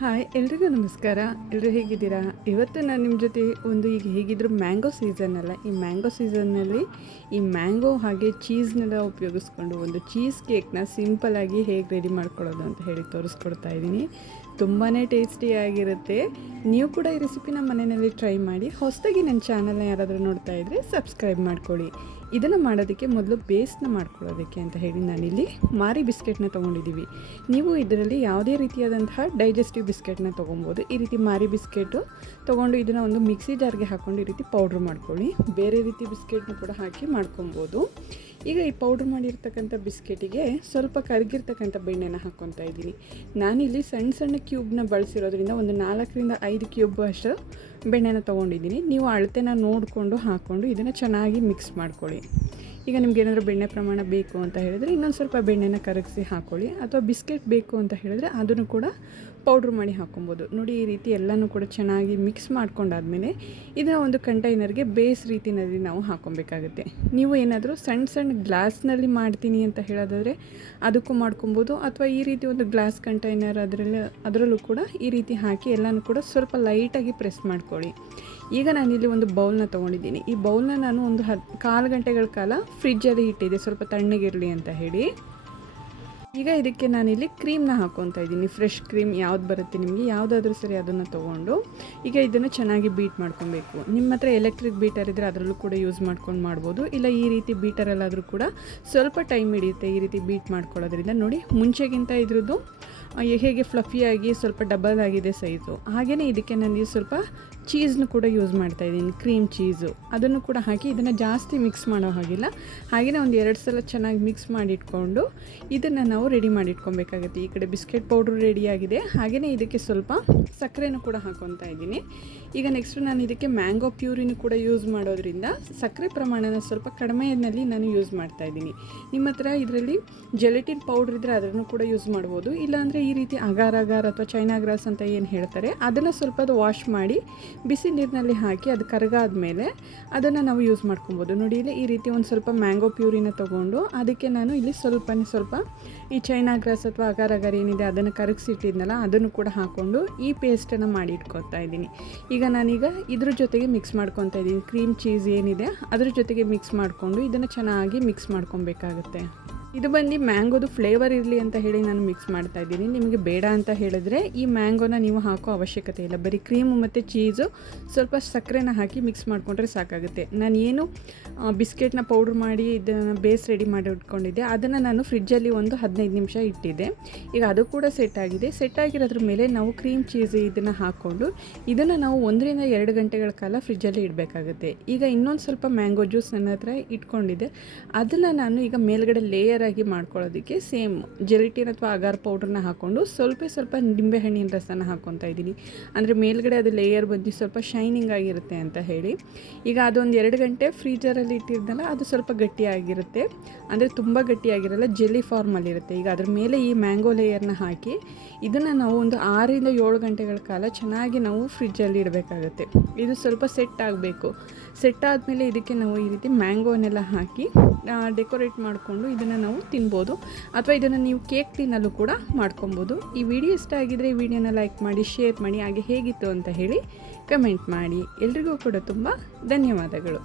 Hi ಎಲ್ರಿಗೂ ನಮಸ್ಕಾರ. ಎಲ್ಲರೂ ಹೇಗಿದ್ದೀರಾ? ಇವತ್ತು ನಾನು ನಿಮ್ಮ ಜೊತೆ ಈಗ ಹೇಗಿದ್ದರೂ ಮ್ಯಾಂಗೋ ಸೀಸನ್ ಅಲ್ಲ, ಈ ಮ್ಯಾಂಗೋ ಸೀಸನ್ನಲ್ಲಿ ಈ ಮ್ಯಾಂಗೋ ಹಾಗೆ ಚೀಸ್ನೆಲ್ಲ ಉಪಯೋಗಿಸ್ಕೊಂಡು ಒಂದು ಚೀಸ್ ಕೇಕ್ನ ಸಿಂಪಲ್ಲಾಗಿ ಹೇಗೆ ರೆಡಿ ಮಾಡ್ಕೊಳ್ಳೋದು ಅಂತ ಹೇಳಿ ತೋರಿಸ್ಕೊಡ್ತಾ ಇದ್ದೀನಿ. ತುಂಬಾ ಟೇಸ್ಟಿಯಾಗಿರುತ್ತೆ. ನೀವು ಕೂಡ ಈ ರೆಸಿಪಿನ ಮನೆಯಲ್ಲಿ ಟ್ರೈ ಮಾಡಿ. ಹೊಸದಾಗಿ ನನ್ನ ಚಾನಲ್ನ ಯಾರಾದರೂ ನೋಡ್ತಾ ಇದ್ದರೆ ಸಬ್ಸ್ಕ್ರೈಬ್ ಮಾಡ್ಕೊಳ್ಳಿ. ಇದನ್ನು ಮಾಡೋದಕ್ಕೆ ಮೊದಲು ಬೇಸ್ನ ಮಾಡ್ಕೊಳ್ಳೋದಕ್ಕೆ ಅಂತ ಹೇಳಿ ನಾನಿಲ್ಲಿ ಮಾರಿ ಬಿಸ್ಕೆಟ್ನ ತೊಗೊಂಡಿದ್ದೀವಿ. ನೀವು ಇದರಲ್ಲಿ ಯಾವುದೇ ರೀತಿಯಾದಂತಹ ಡೈಜೆಸ್ಟಿವ್ ಬಿಸ್ಕೆಟ್ನ ತೊಗೊಬೋದು. ಈ ರೀತಿ ಮಾರಿ ಬಿಸ್ಕೆಟು ತೊಗೊಂಡು ಇದನ್ನು ಒಂದು ಮಿಕ್ಸಿ ಜಾರ್ಗೆ ಹಾಕ್ಕೊಂಡು ಈ ರೀತಿ ಪೌಡ್ರ್ ಮಾಡ್ಕೊಳ್ಳಿ. ಬೇರೆ ರೀತಿ ಬಿಸ್ಕೆಟ್ನ ಕೂಡ ಹಾಕಿ ಮಾಡ್ಕೊಬೋದು. ಈಗ ಈ ಪೌಡ್ರ್ ಮಾಡಿರ್ತಕ್ಕಂಥ ಬಿಸ್ಕೆಟಿಗೆ ಸ್ವಲ್ಪ ಕರಗಿರ್ತಕ್ಕಂಥ ಬೆಣ್ಣೆನ ಹಾಕ್ಕೊತಾ ಇದ್ದೀನಿ. ನಾನಿಲ್ಲಿ ಸಣ್ಣ ಸಣ್ಣ ಕ್ಯೂಬ್ನ ಬಳಸಿರೋದ್ರಿಂದ ಒಂದು 4-5 ಕ್ಯೂಬ್ ಅಷ್ಟು ಬೆಣ್ಣೆನ ತೊಗೊಂಡಿದ್ದೀನಿ. ನೀವು ಅಳತೆನ ನೋಡಿಕೊಂಡು ಹಾಕ್ಕೊಂಡು ಇದನ್ನು ಚೆನ್ನಾಗಿ ಮಿಕ್ಸ್ ಮಾಡ್ಕೊಳ್ಳಿ. ಈಗ ನಿಮ್ಗೆ ಏನಾದರೂ ಬೆಣ್ಣೆ ಪ್ರಮಾಣ ಬೇಕು ಅಂತ ಹೇಳಿದ್ರೆ ಇನ್ನೊಂದು ಸ್ವಲ್ಪ ಬೆಣ್ಣೆನ ಕರಗಿಸಿ ಹಾಕ್ಕೊಳ್ಳಿ, ಅಥವಾ ಬಿಸ್ಕೆಟ್ ಬೇಕು ಅಂತ ಹೇಳಿದ್ರೆ ಅದನ್ನು ಕೂಡ ಪೌಡ್ರ್ ಮಾಡಿ ಹಾಕ್ಕೊಬೋದು. ನೋಡಿ, ಈ ರೀತಿ ಎಲ್ಲನೂ ಕೂಡ ಚೆನ್ನಾಗಿ ಮಿಕ್ಸ್ ಮಾಡ್ಕೊಂಡಾದ್ಮೇಲೆ ಇದನ್ನು ಒಂದು ಕಂಟೈನರ್ಗೆ ಬೇಸ್ ರೀತಿಯಲ್ಲಿ ನಾವು ಹಾಕ್ಕೊಬೇಕಾಗುತ್ತೆ. ನೀವು ಏನಾದರೂ ಸಣ್ಣ ಸಣ್ಣ ಗ್ಲಾಸ್ನಲ್ಲಿ ಮಾಡ್ತೀನಿ ಅಂತ ಹೇಳೋದಾದರೆ ಅದಕ್ಕೂ ಮಾಡ್ಕೊಬೋದು, ಅಥವಾ ಈ ರೀತಿ ಒಂದು ಗ್ಲಾಸ್ ಕಂಟೈನರ್ ಅದರಲ್ಲೂ ಕೂಡ ಈ ರೀತಿ ಹಾಕಿ ಎಲ್ಲನೂ ಕೂಡ ಸ್ವಲ್ಪ ಲೈಟಾಗಿ ಪ್ರೆಸ್ ಮಾಡ್ಕೊಳ್ಳಿ. ಈಗ ನಾನಿಲ್ಲಿ ಒಂದು ಬೌಲ್ನ ತೊಗೊಂಡಿದ್ದೀನಿ. ಈ ಬೌಲ್ನ ನಾನು ಒಂದು 1/4 ಗಂಟೆಗಳ ಕಾಲ ಫ್ರಿಜ್ಜಲ್ಲಿ ಇಟ್ಟಿದ್ದೆ, ಸ್ವಲ್ಪ ತಣ್ಣಗಿರಲಿ ಅಂತ ಹೇಳಿ. ಈಗ ಇದಕ್ಕೆ ನಾನಿಲ್ಲಿ ಕ್ರೀಮ್ನ ಹಾಕ್ಕೊತಾ ಇದ್ದೀನಿ. ಫ್ರೆಶ್ ಕ್ರೀಮ್ ಯಾವ್ದು ಬರುತ್ತೆ ನಿಮಗೆ, ಯಾವುದಾದ್ರೂ ಸರಿ ಅದನ್ನು ತೊಗೊಂಡು ಈಗ ಇದನ್ನು ಚೆನ್ನಾಗಿ ಬೀಟ್ ಮಾಡ್ಕೊಬೇಕು. ನಿಮ್ಮ ಹತ್ರ ಎಲೆಕ್ಟ್ರಿಕ್ ಬೀಟರ್ ಇದ್ದರೆ ಅದರಲ್ಲೂ ಕೂಡ ಯೂಸ್ ಮಾಡ್ಕೊಂಡು ಮಾಡ್ಬೋದು, ಇಲ್ಲ ಈ ರೀತಿ ಬೀಟರಲ್ಲಾದರೂ ಕೂಡ ಸ್ವಲ್ಪ ಟೈಮ್ ಹಿಡಿಯುತ್ತೆ ಈ ರೀತಿ ಬೀಟ್ ಮಾಡ್ಕೊಳ್ಳೋದ್ರಿಂದ. ನೋಡಿ, ಮುಂಚೆಗಿಂತ ಇದ್ರದ್ದು ಹೇಗೆ ಫ್ಲಫಿಯಾಗಿ ಸ್ವಲ್ಪ ಡಬಲ್ ಆಗಿದೆ ಸೈಜು. ಹಾಗೆಯೇ ಇದಕ್ಕೆ ನಾನು ಸ್ವಲ್ಪ ಚೀಸ್ನು ಕೂಡ ಯೂಸ್ ಮಾಡ್ತಾಯಿದ್ದೀನಿ, ಕ್ರೀಮ್ ಚೀಸು. ಅದನ್ನು ಕೂಡ ಹಾಕಿ ಇದನ್ನು ಜಾಸ್ತಿ ಮಿಕ್ಸ್ ಮಾಡೋ ಹಾಗಿಲ್ಲ, ಹಾಗೆಯೇ ಒಂದು 2 ಸಲ ಚೆನ್ನಾಗಿ ಮಿಕ್ಸ್ ಮಾಡಿಟ್ಕೊಂಡು ಇದನ್ನು ನಾವು ರೆಡಿ ಮಾಡಿಟ್ಕೊಬೇಕಾಗುತ್ತೆ. ಈ ಕಡೆ ಬಿಸ್ಕೆಟ್ ಪೌಡ್ರು ರೆಡಿಯಾಗಿದೆ, ಹಾಗೆಯೇ ಇದಕ್ಕೆ ಸ್ವಲ್ಪ ಸಕ್ಕರೆನೂ ಕೂಡ ಹಾಕ್ಕೊತಾ ಇದ್ದೀನಿ. ಈಗ ನೆಕ್ಸ್ಟು ನಾನು ಇದಕ್ಕೆ ಮ್ಯಾಂಗೋ ಪ್ಯೂರಿನೂ ಕೂಡ ಯೂಸ್ ಮಾಡೋದ್ರಿಂದ ಸಕ್ಕರೆ ಪ್ರಮಾಣನ ಸ್ವಲ್ಪ ಕಡಿಮೆಯಲ್ಲಿ ನಾನು ಯೂಸ್ ಮಾಡ್ತಾಯಿದ್ದೀನಿ. ನಿಮ್ಮ ಹತ್ರ ಇದರಲ್ಲಿ ಜೆಲಟಿನ್ ಪೌಡ್ರ್ ಇದ್ದರೆ ಅದನ್ನು ಕೂಡ ಯೂಸ್ ಮಾಡ್ಬೋದು, ಇಲ್ಲಾಂದರೆ ಈ ರೀತಿ ಅಗಾರ್ ಅಥವಾ ಚೈನಾ ಗ್ರಾಸ್ ಅಂತ ಏನು ಹೇಳ್ತಾರೆ ಅದನ್ನು ಸ್ವಲ್ಪ ವಾಶ್ ಮಾಡಿ ಬಿಸಿ ನೀರಿನಲ್ಲಿ ಹಾಕಿ ಅದು ಕರಗಾದ್ಮೇಲೆ ಅದನ್ನು ನಾವು ಯೂಸ್ ಮಾಡ್ಕೊಬೋದು. ನೋಡಿ, ಇಲ್ಲಿ ಈ ರೀತಿ ಒಂದು ಸ್ವಲ್ಪ ಮ್ಯಾಂಗೋ ಪ್ಯೂರಿನ ತೊಗೊಂಡು ಅದಕ್ಕೆ ನಾನು ಇಲ್ಲಿ ಸ್ವಲ್ಪ ಈ ಚೈನಾ ಗ್ರಾಸ್ ಅಥವಾ ಅಗಾರ್ ಏನಿದೆ ಅದನ್ನು ಕರಗಿಸಿಟ್ಟಿದ್ನಲ್ಲ ಅದನ್ನು ಕೂಡ ಹಾಕ್ಕೊಂಡು ಈ ಪೇಸ್ಟನ್ನು ಮಾಡಿ ಇಟ್ಕೊತಾ ಇದ್ದೀನಿ. ಈಗ ನಾನೀಗ ಇದ್ರ ಜೊತೆಗೆ ಮಿಕ್ಸ್ ಮಾಡ್ಕೊತಾ ಇದ್ದೀನಿ. ಕ್ರೀಮ್ ಚೀಸ್ ಏನಿದೆ ಅದ್ರ ಜೊತೆಗೆ ಮಿಕ್ಸ್ ಮಾಡಿಕೊಂಡು ಇದನ್ನು ಚೆನ್ನಾಗಿ ಮಿಕ್ಸ್ ಮಾಡ್ಕೊಬೇಕಾಗುತ್ತೆ. ಇದು ಬಂದು ಮ್ಯಾಂಗೋದು ಫ್ಲೇವರ್ ಇರಲಿ ಅಂತ ಹೇಳಿ ನಾನು ಮಿಕ್ಸ್ ಮಾಡ್ತಾ ಇದ್ದೀನಿ. ನಿಮಗೆ ಬೇಡ ಅಂತ ಹೇಳಿದ್ರೆ ಈ ಮ್ಯಾಂಗೋನ ನೀವು ಹಾಕೋ ಅವಶ್ಯಕತೆ ಇಲ್ಲ, ಬರೀ ಕ್ರೀಮು ಮತ್ತು ಚೀಸು ಸ್ವಲ್ಪ ಸಕ್ಕರೆನ ಹಾಕಿ ಮಿಕ್ಸ್ ಮಾಡಿಕೊಂಡ್ರೆ ಸಾಕಾಗುತ್ತೆ. ನಾನು ಏನು ಬಿಸ್ಕೆಟ್ನ ಪೌಡ್ರ್ ಮಾಡಿ ಇದನ್ನು ಬೇಸ್ ರೆಡಿ ಮಾಡಿ ಇಟ್ಕೊಂಡಿದ್ದೆ ಅದನ್ನು ನಾನು ಫ್ರಿಜ್ಜಲ್ಲಿ ಒಂದು 15 ನಿಮಿಷ ಇಟ್ಟಿದ್ದೆ. ಈಗ ಅದು ಕೂಡ ಸೆಟ್ ಆಗಿದೆ. ಸೆಟ್ ಆಗಿರೋದ್ರ ಮೇಲೆ ನಾವು ಕ್ರೀಮ್ ಚೀಸ್ ಇದನ್ನು ಹಾಕ್ಕೊಂಡು ಇದನ್ನು ನಾವು 1-2 ಗಂಟೆಗಳ ಕಾಲ ಫ್ರಿಜ್ಜಲ್ಲಿ ಇಡಬೇಕಾಗುತ್ತೆ. ಈಗ ಇನ್ನೊಂದು ಸ್ವಲ್ಪ ಮ್ಯಾಂಗೋ ಜ್ಯೂಸ್ ನನ್ನ ಹತ್ರ ಇಟ್ಕೊಂಡಿದ್ದೆ, ಅದನ್ನು ನಾನು ಈಗ ಮೇಲ್ಗಡೆ ಲೇಯರ್ ಆಗಿ ಮಾಡ್ಕೊಳ್ಳೋದಕ್ಕೆ ಸೇಮ್ ಜೆಲಟಿನ್ ಅಥವಾ ಅಗಾರ್ ಪೌಡ್ರನ್ನ ಹಾಕ್ಕೊಂಡು ಸ್ವಲ್ಪ ನಿಂಬೆಹಣ್ಣಿನ ರಸನ ಹಾಕ್ಕೊತಾ ಇದ್ದೀನಿ. ಅಂದರೆ ಮೇಲ್ಗಡೆ ಅದು ಲೇಯರ್ ಬಂದು ಸ್ವಲ್ಪ ಶೈನಿಂಗ್ ಆಗಿರುತ್ತೆ ಅಂತ ಹೇಳಿ. ಈಗ ಅದೊಂದು 2 ಗಂಟೆ ಫ್ರೀಜರಲ್ಲಿ ಇಟ್ಟಿರ್ದಲ್ಲ ಅದು ಸ್ವಲ್ಪ ಗಟ್ಟಿಯಾಗಿರುತ್ತೆ, ಅಂದರೆ ತುಂಬ ಗಟ್ಟಿಯಾಗಿರಲ್ಲ, ಜೆಲ್ಲಿ ಫಾರ್ಮಲ್ಲಿರುತ್ತೆ. ಈಗ ಅದ್ರ ಮೇಲೆ ಈ ಮ್ಯಾಂಗೋ ಲೇಯರ್ನ ಹಾಕಿ ಇದನ್ನು ನಾವು ಒಂದು 6-7 ಗಂಟೆಗಳ ಕಾಲ ಚೆನ್ನಾಗಿ ನಾವು ಫ್ರಿಜ್ಜಲ್ಲಿ ಇಡಬೇಕಾಗುತ್ತೆ. ಇದು ಸ್ವಲ್ಪ ಸೆಟ್ ಆಗಬೇಕು. ಸೆಟ್ ಆದಮೇಲೆ ಇದಕ್ಕೆ ನಾವು ಈ ರೀತಿ ಮ್ಯಾಂಗೋನೆಲ್ಲ ಹಾಕಿ ಡೆಕೋರೇಟ್ ಮಾಡಿಕೊಂಡು ಇದನ್ನು ನಾವು ತಿನ್ಬೋದು, ಅಥವಾ ಇದನ್ನು ನೀವು ಕೇಕ್ ತಿನ್ನಲು ಕೂಡ ಮಾಡ್ಕೊಬೋದು. ಈ ವಿಡಿಯೋ ಇಷ್ಟ ಆಗಿದರೆ ಈ ವಿಡಿಯೋನ ಲೈಕ್ ಮಾಡಿ, ಶೇರ್ ಮಾಡಿ, ಹಾಗೆ ಹೇಗಿತ್ತು ಅಂತ ಹೇಳಿ ಕಮೆಂಟ್ ಮಾಡಿ. ಎಲ್ರಿಗೂ ಕೂಡ ತುಂಬ ಧನ್ಯವಾದಗಳು.